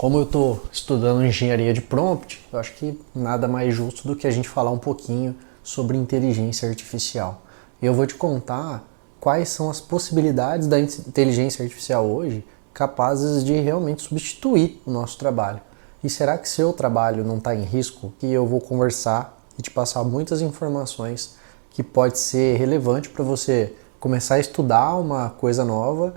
Como eu estou estudando engenharia de prompt, eu acho que nada mais justo do que a gente falar um pouquinho sobre inteligência artificial. E eu vou te contar quais são as possibilidades da inteligência artificial hoje capazes de realmente substituir o nosso trabalho. E será que seu trabalho não está em risco? Que eu vou conversar e te passar muitas informações que pode ser relevante para você começar a estudar uma coisa nova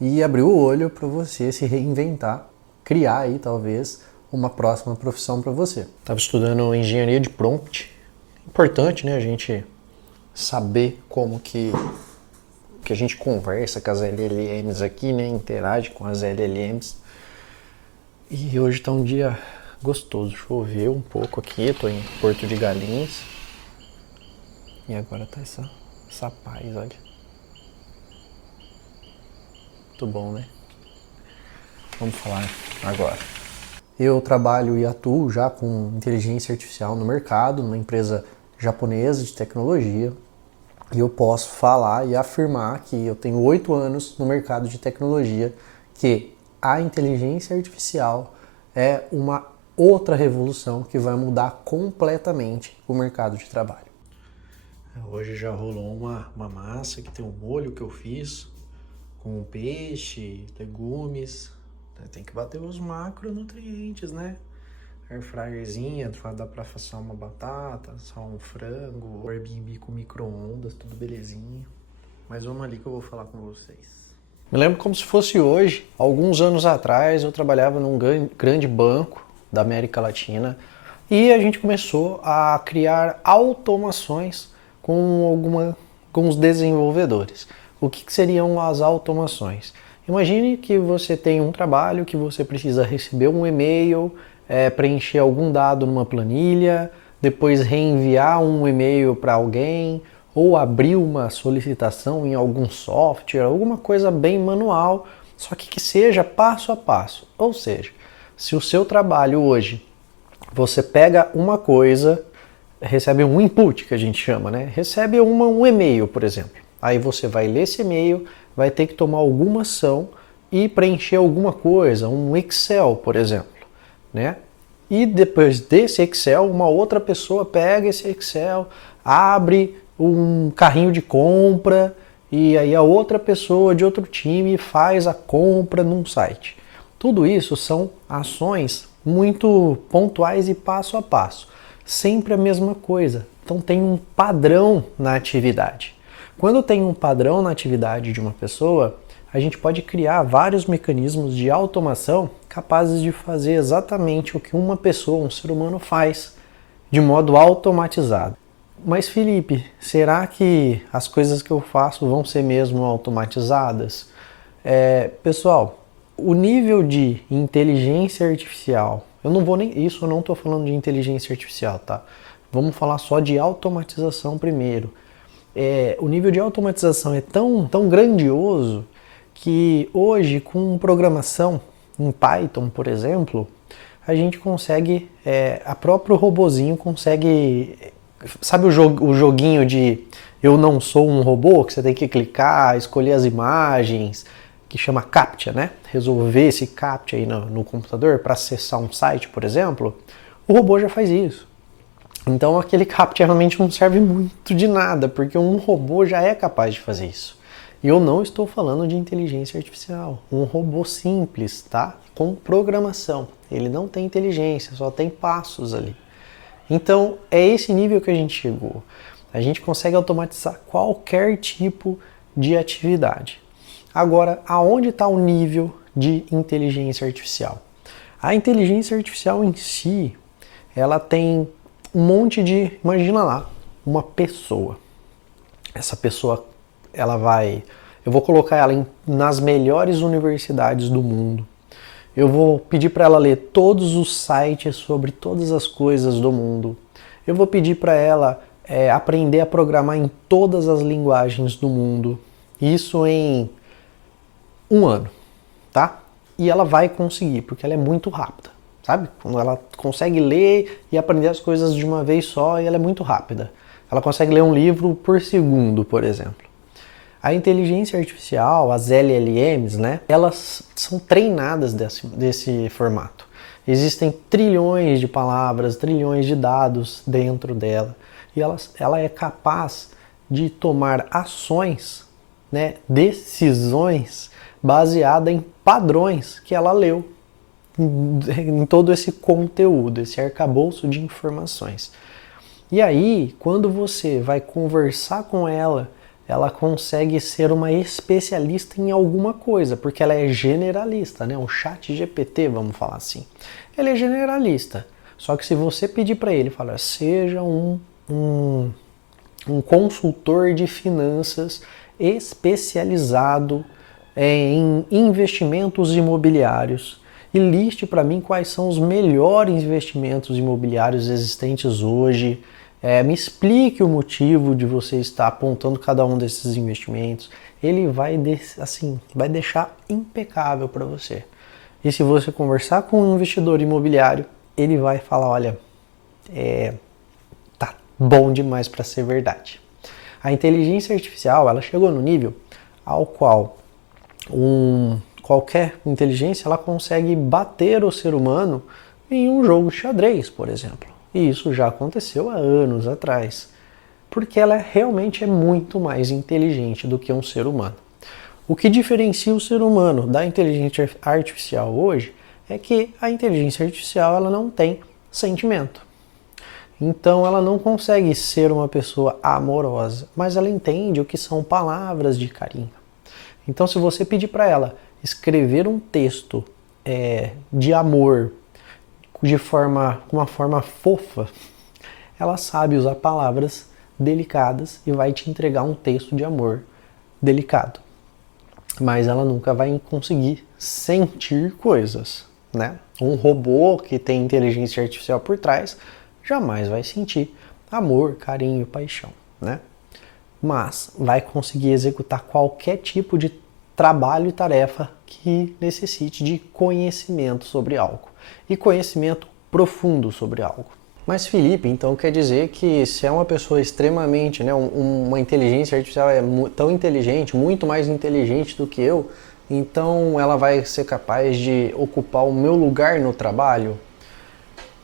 e abrir o olho para você se reinventar, criar aí talvez uma próxima profissão para você. Estava estudando engenharia de prompt. Importante, né, a gente saber como que a gente conversa com as LLMs aqui, né, interage com as LLMs. E hoje está um dia gostoso, choveu um pouco aqui, estou em Porto de Galinhas. E agora tá essa paz, olha. Muito bom, né? Vamos falar agora. Eu trabalho e atuo já com inteligência artificial no mercado, numa empresa japonesa de tecnologia. E eu posso falar e afirmar que eu tenho 8 anos no mercado de tecnologia, que a inteligência artificial é uma outra revolução que vai mudar completamente o mercado de trabalho. Hoje já rolou uma massa que tem um molho que eu fiz com peixe, legumes. Tem que bater os macronutrientes, né? Airfryerzinha, dá pra assar uma batata, assar um frango, Airbnb com micro-ondas, tudo belezinha. Mas vamos ali que eu vou falar com vocês. Me lembro como se fosse hoje. Alguns anos atrás eu trabalhava num grande banco da América Latina e a gente começou a criar automações com alguns desenvolvedores. O que seriam as automações? Imagine que você tem um trabalho que você precisa receber um e-mail, preencher algum dado numa planilha, depois reenviar um e-mail para alguém, ou abrir uma solicitação em algum software, alguma coisa bem manual, só que seja passo a passo. Ou seja, se o seu trabalho hoje, você pega uma coisa, recebe um input, que a gente chama, né? Recebe um e-mail, por exemplo. Aí você vai ler esse e-mail, vai ter que tomar alguma ação e preencher alguma coisa, um Excel, por exemplo, né? E depois desse Excel, uma outra pessoa pega esse Excel, abre um carrinho de compra e aí a outra pessoa de outro time faz a compra num site. Tudo isso são ações muito pontuais e passo a passo. Sempre a mesma coisa. Então tem um padrão na atividade. Quando tem um padrão na atividade de uma pessoa, a gente pode criar vários mecanismos de automação capazes de fazer exatamente o que uma pessoa, um ser humano faz, de modo automatizado. Mas Felipe, será que as coisas que eu faço vão ser mesmo automatizadas? Pessoal, o nível de inteligência artificial, eu não estou falando de inteligência artificial, tá? Vamos falar só de automatização primeiro. O nível de automatização é tão grandioso que hoje, com programação em Python, por exemplo, a gente consegue, a próprio robozinho consegue, sabe o joguinho de eu não sou um robô, que você tem que clicar, escolher as imagens, que chama CAPTCHA, né? Resolver esse CAPTCHA aí no computador para acessar um site, por exemplo, o robô já faz isso. Então aquele CAPTCHA realmente não serve muito de nada, porque um robô já é capaz de fazer isso. E eu não estou falando de inteligência artificial, um robô simples, tá? Com programação. Ele não tem inteligência, só tem passos ali. Então é esse nível que a gente chegou. A gente consegue automatizar qualquer tipo de atividade. Agora, aonde está o nível de inteligência artificial? A inteligência artificial em si, ela tem um monte de, imagina lá, uma pessoa. Essa pessoa, eu vou colocar ela nas melhores universidades do mundo. Eu vou pedir para ela ler todos os sites sobre todas as coisas do mundo. Eu vou pedir para ela aprender a programar em todas as linguagens do mundo. Isso em 1 ano, tá? E ela vai conseguir, porque ela é muito rápida. Sabe? Quando ela consegue ler e aprender as coisas de uma vez só e ela é muito rápida. Ela consegue ler um livro por segundo, por exemplo. A inteligência artificial, as LLMs, né, elas são treinadas desse formato. Existem trilhões de palavras, trilhões de dados dentro dela e ela é capaz de tomar ações, né, decisões baseadas em padrões que ela leu em todo esse conteúdo, esse arcabouço de informações. E aí, quando você vai conversar com ela, ela consegue ser uma especialista em alguma coisa, porque ela é generalista, né? Um chat GPT, vamos falar assim. Ele é generalista. Só que se você pedir para ele, falar, seja um consultor de finanças especializado em investimentos imobiliários e liste para mim quais são os melhores investimentos imobiliários existentes hoje. Me explique o motivo de você estar apontando cada um desses investimentos. Ele vai deixar impecável para você. E se você conversar com um investidor imobiliário, ele vai falar, olha, tá bom demais para ser verdade. A inteligência artificial, ela chegou no nível ao qual qualquer inteligência ela consegue bater o ser humano em um jogo de xadrez, por exemplo. E isso já aconteceu há anos atrás, porque ela realmente é muito mais inteligente do que um ser humano. O que diferencia o ser humano da inteligência artificial hoje é que a inteligência artificial ela não tem sentimento. Então ela não consegue ser uma pessoa amorosa, mas ela entende o que são palavras de carinho. Então se você pedir para ela escrever um texto de amor com uma forma fofa, ela sabe usar palavras delicadas e vai te entregar um texto de amor delicado. Mas ela nunca vai conseguir sentir coisas, né? Um robô que tem inteligência artificial por trás jamais vai sentir amor, carinho, paixão, né? Mas vai conseguir executar qualquer tipo de trabalho e tarefa que necessite de conhecimento sobre algo e conhecimento profundo sobre algo. Mas Felipe, então quer dizer que se é uma pessoa extremamente, né, uma inteligência artificial tão inteligente, muito mais inteligente do que eu, então ela vai ser capaz de ocupar o meu lugar no trabalho?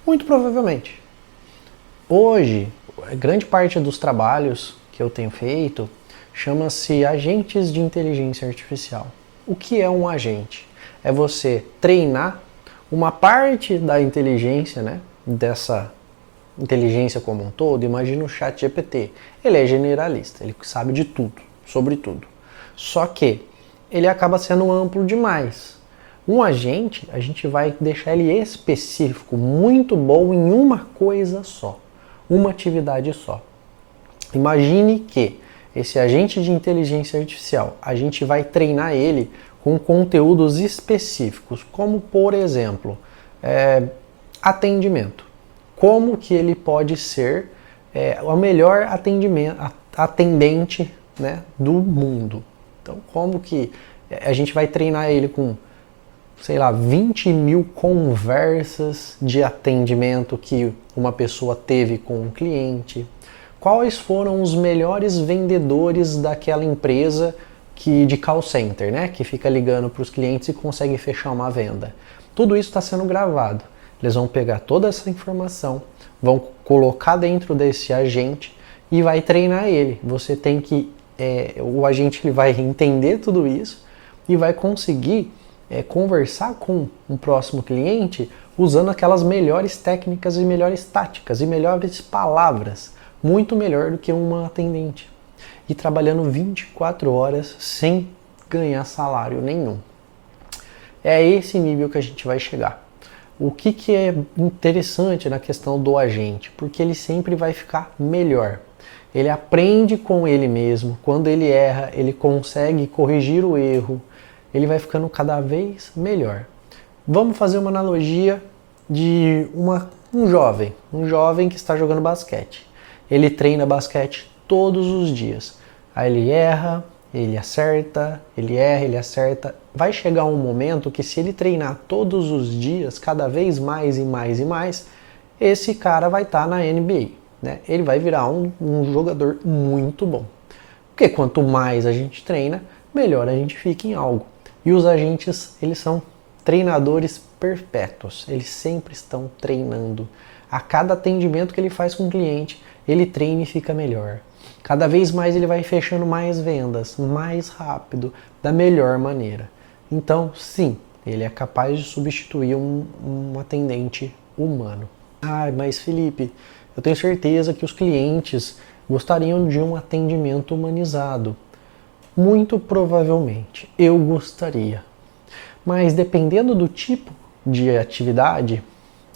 Muito provavelmente. Hoje, grande parte dos trabalhos que eu tenho feito chama-se agentes de inteligência artificial. O que é um agente? É você treinar uma parte da inteligência, né, dessa inteligência como um todo. Imagina o chat GPT. Ele é generalista, ele sabe de tudo, sobre tudo. Só que ele acaba sendo amplo demais. Um agente, a gente vai deixar ele específico, muito bom em uma coisa só, uma atividade só. Imagine que esse agente de inteligência artificial, a gente vai treinar ele com conteúdos específicos, como por exemplo, atendimento. Como que ele pode ser o melhor atendente, né, do mundo. Então, como que a gente vai treinar ele com, sei lá, 20 mil conversas de atendimento que uma pessoa teve com um cliente. Quais foram os melhores vendedores daquela empresa de call center, né? Que fica ligando para os clientes e consegue fechar uma venda. Tudo isso está sendo gravado. Eles vão pegar toda essa informação, vão colocar dentro desse agente e vai treinar ele. Você tem que... o agente ele vai entender tudo isso e vai conseguir conversar com um próximo cliente usando aquelas melhores técnicas e melhores táticas e melhores palavras. Muito melhor do que uma atendente. E trabalhando 24 horas sem ganhar salário nenhum. É esse nível que a gente vai chegar. O que é interessante na questão do agente? Porque ele sempre vai ficar melhor. Ele aprende com ele mesmo. Quando ele erra, ele consegue corrigir o erro. Ele vai ficando cada vez melhor. Vamos fazer uma analogia de um jovem que está jogando basquete. Ele treina basquete todos os dias. Aí ele erra, ele acerta, ele erra, ele acerta. Vai chegar um momento que se ele treinar todos os dias, cada vez mais e mais e mais, esse cara vai estar na NBA, né? Ele vai virar um jogador muito bom. Porque quanto mais a gente treina, melhor a gente fica em algo. E os agentes, eles são treinadores perpétuos. Eles sempre estão treinando. A cada atendimento que ele faz com o cliente, ele treina e fica melhor. Cada vez mais ele vai fechando mais vendas, mais rápido, da melhor maneira. Então, sim, ele é capaz de substituir um atendente humano. Ah, mas Felipe, eu tenho certeza que os clientes gostariam de um atendimento humanizado. Muito provavelmente, eu gostaria. Mas dependendo do tipo de atividade,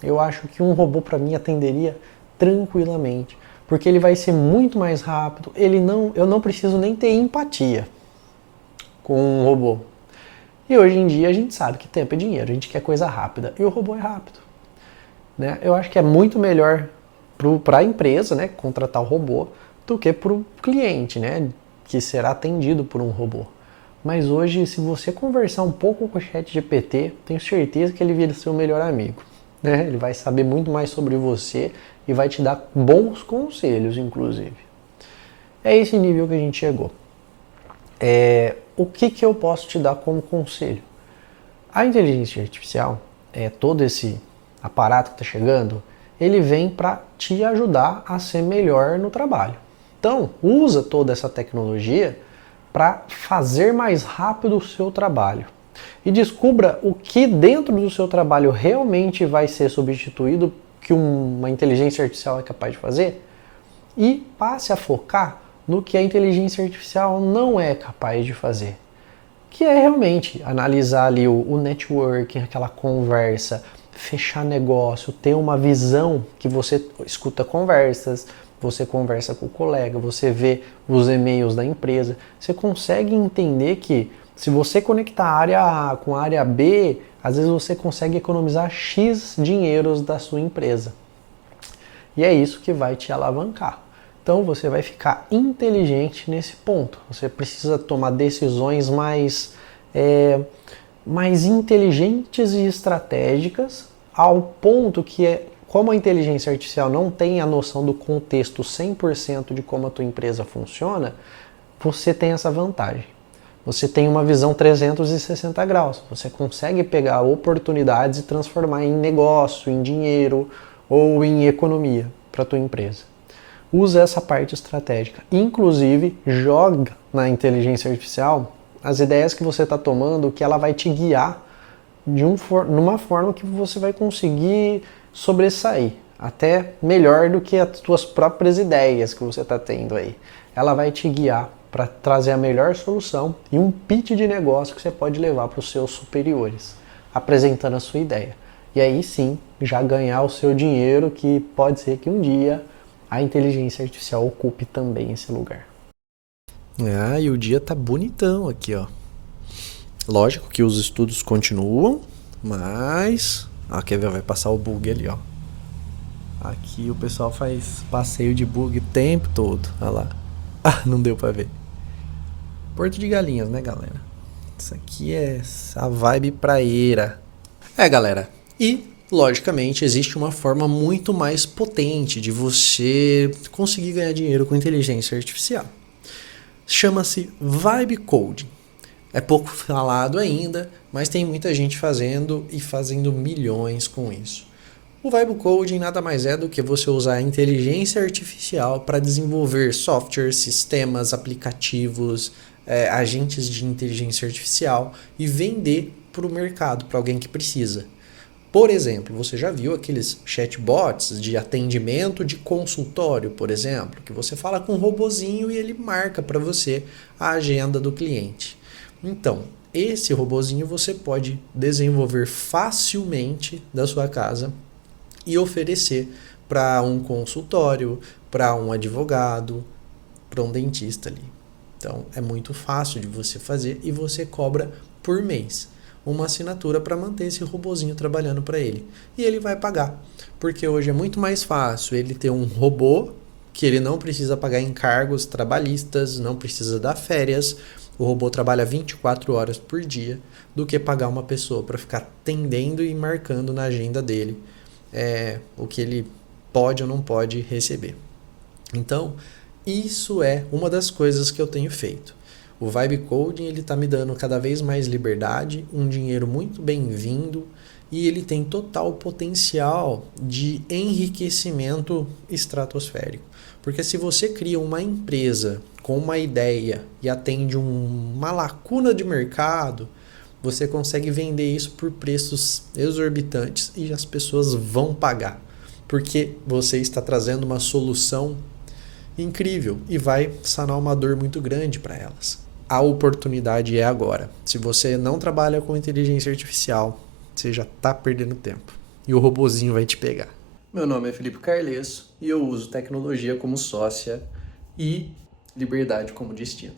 eu acho que um robô para mim atenderia tranquilamente, porque ele vai ser muito mais rápido. Eu não preciso nem ter empatia com um robô. E hoje em dia a gente sabe que tempo é dinheiro, a gente quer coisa rápida e o robô é rápido. Né? Eu acho que é muito melhor para a empresa, né, contratar o robô do que para o cliente, né, que será atendido por um robô. Mas hoje, se você conversar um pouco com o ChatGPT, tenho certeza que ele vira seu melhor amigo. Né? Ele vai saber muito mais sobre você e vai te dar bons conselhos, inclusive. É esse nível que a gente chegou. O que eu posso te dar como conselho? A inteligência artificial, todo esse aparato que está chegando, ele vem para te ajudar a ser melhor no trabalho. Então, usa toda essa tecnologia para fazer mais rápido o seu trabalho. E descubra o que dentro do seu trabalho realmente vai ser substituído, que uma inteligência artificial é capaz de fazer, e passe a focar no que a inteligência artificial não é capaz de fazer. Que é realmente analisar ali o networking, aquela conversa, fechar negócio, ter uma visão que você escuta conversas, você conversa com o colega, você vê os e-mails da empresa, você consegue entender que se você conectar a área A com a área B, às vezes você consegue economizar X dinheiros da sua empresa. E é isso que vai te alavancar. Então você vai ficar inteligente nesse ponto. Você precisa tomar decisões mais inteligentes e estratégicas, ao ponto que, como a inteligência artificial não tem a noção do contexto 100% de como a tua empresa funciona, você tem essa vantagem. Você tem uma visão 360 graus. Você consegue pegar oportunidades e transformar em negócio, em dinheiro ou em economia para a tua empresa. Usa essa parte estratégica. Inclusive, joga na inteligência artificial as ideias que você está tomando, que ela vai te guiar numa forma que você vai conseguir sobressair, até melhor do que as suas próprias ideias que você está tendo aí. Ela vai te guiar para trazer a melhor solução e um pitch de negócio que você pode levar para os seus superiores, apresentando a sua ideia. E aí sim, já ganhar o seu dinheiro, que pode ser que um dia a inteligência artificial ocupe também esse lugar. Ah, e o dia tá bonitão aqui, ó. Lógico que os estudos continuam, mas... Ah, quer ver? Vai passar o bug ali, ó. Aqui o pessoal faz passeio de bug o tempo todo. Olha lá. Ah, não deu pra ver. Porto de Galinhas, né, galera? Isso aqui é a vibe praieira. Galera. E, logicamente, existe uma forma muito mais potente de você conseguir ganhar dinheiro com inteligência artificial. Chama-se Vibe Coding. É pouco falado ainda, mas tem muita gente fazendo e fazendo milhões com isso. O Vibe Coding nada mais é do que você usar a inteligência artificial para desenvolver softwares, sistemas, aplicativos, agentes de inteligência artificial e vender para o mercado, para alguém que precisa. Por exemplo, você já viu aqueles chatbots de atendimento de consultório, por exemplo, que você fala com um robozinho e ele marca para você a agenda do cliente. Então, esse robozinho você pode desenvolver facilmente da sua casa e oferecer para um consultório, para um advogado, para um dentista ali. Então, é muito fácil de você fazer e você cobra por mês uma assinatura para manter esse robozinho trabalhando para ele. E ele vai pagar, porque hoje é muito mais fácil ele ter um robô que ele não precisa pagar encargos trabalhistas, não precisa dar férias, o robô trabalha 24 horas por dia, do que pagar uma pessoa para ficar atendendo e marcando na agenda dele o que ele pode ou não pode receber. Então, Isso é uma das coisas que eu tenho feito. O Vibe Coding ele está me dando cada vez mais liberdade, um dinheiro muito bem-vindo e ele tem total potencial de enriquecimento estratosférico. Porque se você cria uma empresa com uma ideia e atende uma lacuna de mercado, você consegue vender isso por preços exorbitantes e as pessoas vão pagar. Porque você está trazendo uma solução incrível e vai sanar uma dor muito grande para elas. A oportunidade é agora. Se você não trabalha com inteligência artificial, você já está perdendo tempo. E o robozinho vai te pegar. Meu nome é Felipe Carlesso e eu uso tecnologia como sócia e liberdade como destino.